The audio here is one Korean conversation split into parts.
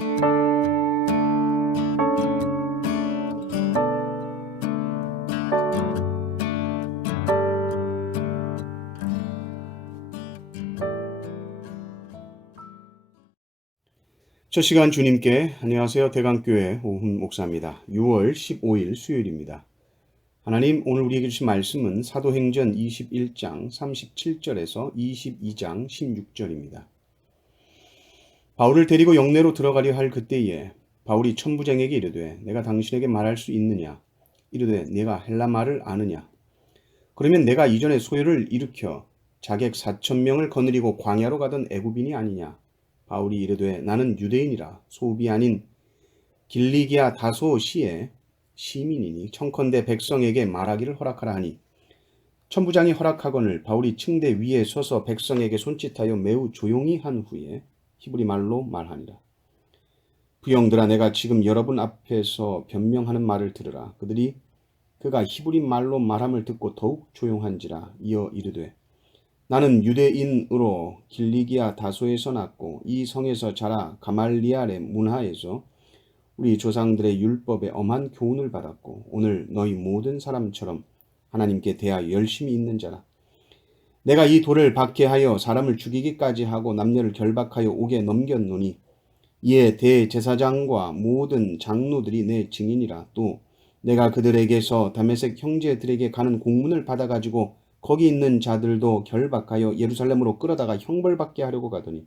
첫 시간 주님께 안녕하세요. 대강교회 오훈 목사입니다. 6월 15일 수요일입니다. 하나님, 오늘 우리에게 주신 말씀은 사도행전 21장 37절에서 22장 16절입니다. 바울을 데리고 영내로 들어가려 할 그때에 바울이 천부장에게 이르되 내가 당신에게 말할 수 있느냐? 이르되 내가 헬라 말을 아느냐? 그러면 내가 이전에 소요를 일으켜 자객 4,000명을 거느리고 광야로 가던 애굽인이 아니냐? 바울이 이르되 나는 유대인이라 소읍이 아닌 길리기아 다소 시의 시민이니 청컨대 백성에게 말하기를 허락하라 하니 천부장이 허락하거늘 바울이 층대 위에 서서 백성에게 손짓하여 매우 조용히 한 후에 히브리 말로 말하니라. 부형들아, 내가 지금 여러분 앞에서 변명하는 말을 들으라. 그가 히브리 말로 말함을 듣고 더욱 조용한지라. 이어 이르되 나는 유대인으로 길리기아 다소에서 났고 이 성에서 자라 가말리알의 문하에서 우리 조상들의 율법에 엄한 교훈을 받았고 오늘 너희 모든 사람처럼 하나님께 대하여 열심히 있는 자라. 내가 이 돌을 박해하여 사람을 죽이기까지 하고 남녀를 결박하여 옥에 넘겼노니 이에 대제사장과 모든 장로들이 내 증인이라. 또 내가 그들에게서 다메섹 형제들에게 가는 공문을 받아가지고 거기 있는 자들도 결박하여 예루살렘으로 끌어다가 형벌받게 하려고 가더니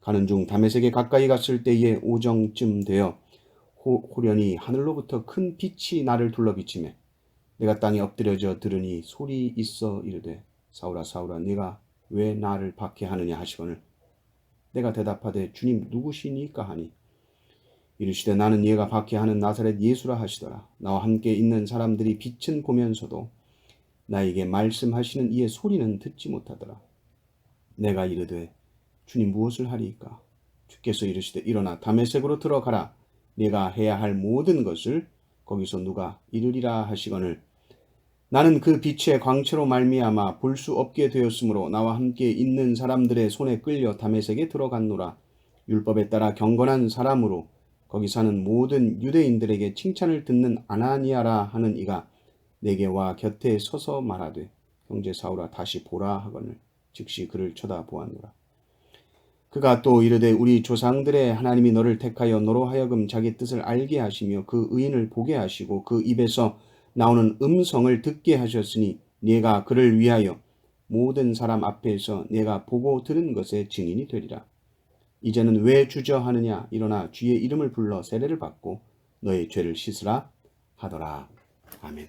가는 중 다메섹에 가까이 갔을 때에 오정쯤 되어 호련히 하늘로부터 큰 빛이 나를 둘러비치매 내가 땅에 엎드려져 들으니 소리 있어 이르되 사울아 사울아 네가 왜 나를 박해하느냐 하시거늘 내가 대답하되 주님 누구시니까 하니 이르시되 나는 얘가 박해하는 나사렛 예수라 하시더라. 나와 함께 있는 사람들이 빛은 보면서도 나에게 말씀하시는 이의 소리는 듣지 못하더라. 내가 이르되 주님 무엇을 하리이까? 주께서 이르시되 일어나 다메섹으로 들어가라. 네가 해야 할 모든 것을 거기서 누가 이르리라 하시거늘 나는 그 빛의 광채로 말미암아 볼 수 없게 되었으므로 나와 함께 있는 사람들의 손에 끌려 다메섹에 들어갔노라. 율법에 따라 경건한 사람으로 거기 사는 모든 유대인들에게 칭찬을 듣는 아나니아라 하는 이가 내게 와 곁에 서서 말하되 형제 사울아 다시 보라 하거늘 즉시 그를 쳐다보았노라. 그가 또 이르되 우리 조상들의 하나님이 너를 택하여 너로 하여금 자기 뜻을 알게 하시며 그 의인을 보게 하시고 그 입에서 나오는 음성을 듣게 하셨으니 네가 그를 위하여 모든 사람 앞에서 네가 보고 들은 것의 증인이 되리라. 이제는 왜 주저하느냐? 일어나 주의 이름을 불러 세례를 받고 너의 죄를 씻으라 하더라. 아멘.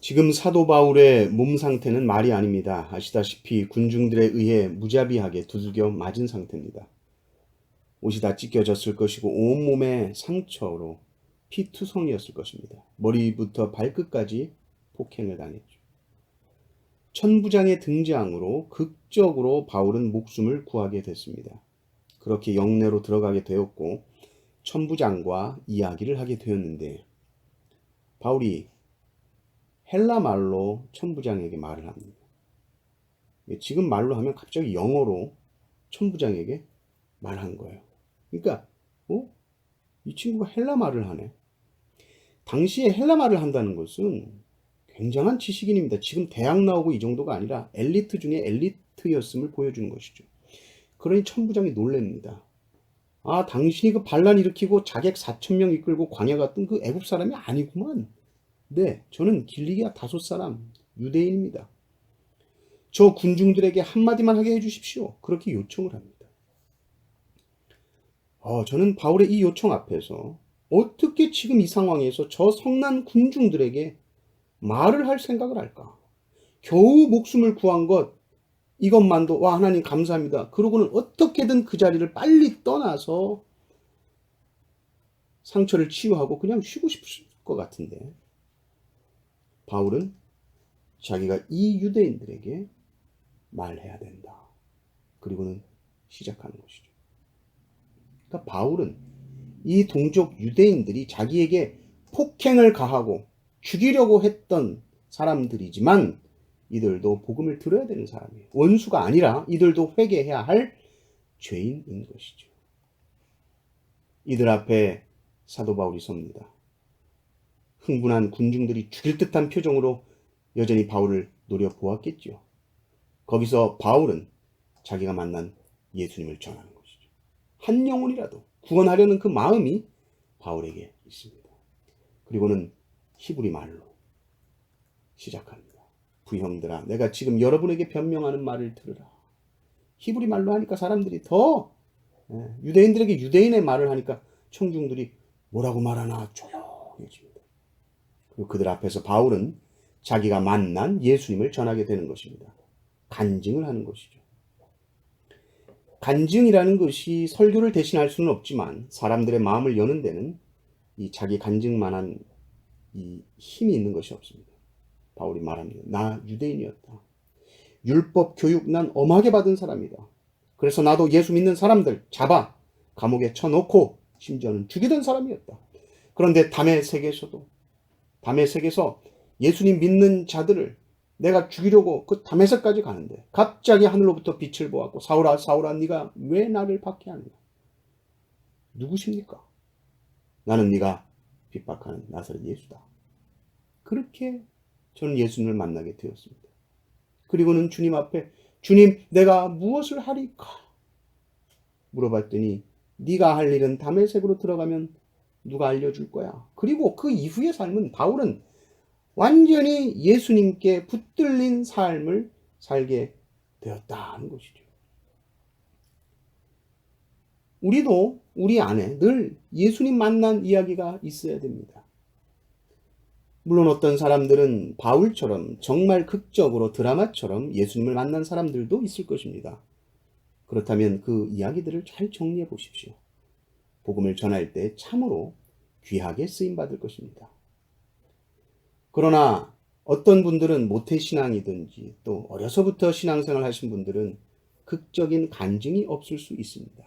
지금 사도 바울의 몸 상태는 말이 아닙니다. 아시다시피 군중들에 의해 무자비하게 두들겨 맞은 상태입니다. 옷이 다 찢겨졌을 것이고 온몸에 상처로 피투성이었을 것입니다. 머리부터 발끝까지 폭행을 당했죠. 천부장의 등장으로 극적으로 바울은 목숨을 구하게 됐습니다. 그렇게 영내로 들어가게 되었고 천부장과 이야기를 하게 되었는데 바울이 헬라 말로 천부장에게 말을 합니다. 지금 말로 하면 갑자기 영어로 천부장에게 말한 거예요. 그러니까 이 친구가 헬라 말을 하네. 당시에 헬라 말을 한다는 것은 굉장한 지식인입니다. 지금 대학 나오고 이 정도가 아니라 엘리트 중에 엘리트였음을 보여주는 것이죠. 그러니 천부장이 놀랍니다. 아, 당신이 그 반란 일으키고 자객 4,000명 이끌고 광야 갔던 그 애굽 사람이 아니구만. 네, 저는 길리기아 다소 사람 유대인입니다. 저 군중들에게 한마디만 하게 해주십시오. 그렇게 요청을 합니다. 저는 바울의 이 요청 앞에서 어떻게 지금 이 상황에서 저 성난 군중들에게 말을 할 생각을 할까? 겨우 목숨을 구한 것 이것만도 와 하나님 감사합니다. 그러고는 어떻게든 그 자리를 빨리 떠나서 상처를 치유하고 그냥 쉬고 싶을 것 같은데 바울은 자기가 이 유대인들에게 말해야 된다. 그리고는 시작하는 것이죠. 그러니까 바울은 이 동족 유대인들이 자기에게 폭행을 가하고 죽이려고 했던 사람들이지만 이들도 복음을 들어야 되는 사람이에요. 원수가 아니라 이들도 회개해야 할 죄인인 것이죠. 이들 앞에 사도 바울이 섭니다. 흥분한 군중들이 죽일 듯한 표정으로 여전히 바울을 노려보았겠죠. 거기서 바울은 자기가 만난 예수님을 전하는 것이죠. 한 영혼이라도 구원하려는 그 마음이 바울에게 있습니다. 그리고는 히브리 말로 시작합니다. 부형들아, 내가 지금 여러분에게 변명하는 말을 들으라. 히브리 말로 하니까 사람들이 더 유대인들에게 유대인의 말을 하니까 청중들이 뭐라고 말하나 조용해집니다. 그리고 그들 앞에서 바울은 자기가 만난 예수님을 전하게 되는 것입니다. 간증을 하는 것이죠. 간증이라는 것이 설교를 대신할 수는 없지만 사람들의 마음을 여는 데는 이 자기 간증만한 이 힘이 있는 것이 없습니다. 바울이 말합니다. 나 유대인이었다. 율법 교육 난 엄하게 받은 사람이다. 그래서 나도 예수 믿는 사람들 잡아 감옥에 쳐놓고 심지어는 죽이던 사람이었다. 그런데 다메섹에서 예수님 믿는 자들을 내가 죽이려고 그 다메섹까지 가는데 갑자기 하늘로부터 빛을 보았고 사울아 사울아 네가 왜 나를 박해하느냐. 누구십니까? 나는 네가 핍박하는 나사렛 예수다. 그렇게 저는 예수님을 만나게 되었습니다. 그리고는 주님 앞에 주님 내가 무엇을 하리까 물어봤더니 네가 할 일은 다메섹으로 들어가면 누가 알려줄 거야. 그리고 그 이후의 삶은 바울은 완전히 예수님께 붙들린 삶을 살게 되었다는 것이죠. 우리도 우리 안에 늘 예수님 만난 이야기가 있어야 됩니다. 물론 어떤 사람들은 바울처럼 정말 극적으로 드라마처럼 예수님을 만난 사람들도 있을 것입니다. 그렇다면 그 이야기들을 잘 정리해 보십시오. 복음을 전할 때 참으로 귀하게 쓰임받을 것입니다. 그러나 어떤 분들은 모태신앙이든지 또 어려서부터 신앙생활 하신 분들은 극적인 간증이 없을 수 있습니다.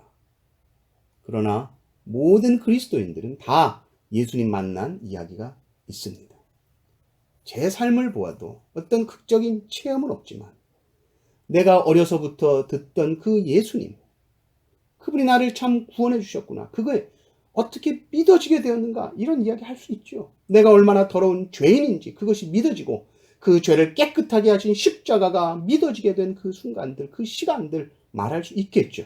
그러나 모든 그리스도인들은 다 예수님 만난 이야기가 있습니다. 제 삶을 보아도 어떤 극적인 체험은 없지만 내가 어려서부터 듣던 그 예수님, 그분이 나를 참 구원해 주셨구나. 그거에 어떻게 믿어지게 되었는가 이런 이야기 할 수 있죠. 내가 얼마나 더러운 죄인인지 그것이 믿어지고 그 죄를 깨끗하게 하신 십자가가 믿어지게 된 그 순간들, 그 시간들 말할 수 있겠죠.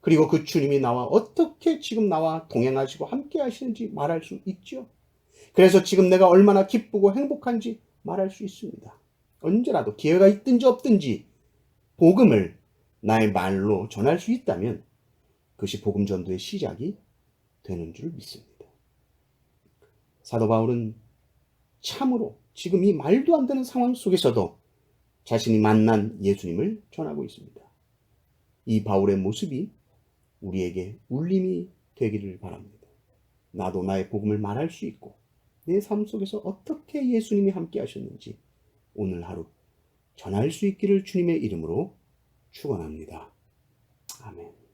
그리고 그 주님이 나와 어떻게 지금 나와 동행하시고 함께 하시는지 말할 수 있죠. 그래서 지금 내가 얼마나 기쁘고 행복한지 말할 수 있습니다. 언제라도 기회가 있든지 없든지 복음을 나의 말로 전할 수 있다면 그것이 복음 전도의 시작이 되는 줄 믿습니다. 사도 바울은 참으로 지금 이 말도 안 되는 상황 속에서도 자신이 만난 예수님을 전하고 있습니다. 이 바울의 모습이 우리에게 울림이 되기를 바랍니다. 나도 나의 복음을 말할 수 있고 내 삶 속에서 어떻게 예수님이 함께 하셨는지 오늘 하루 전할 수 있기를 주님의 이름으로 축원합니다. 아멘.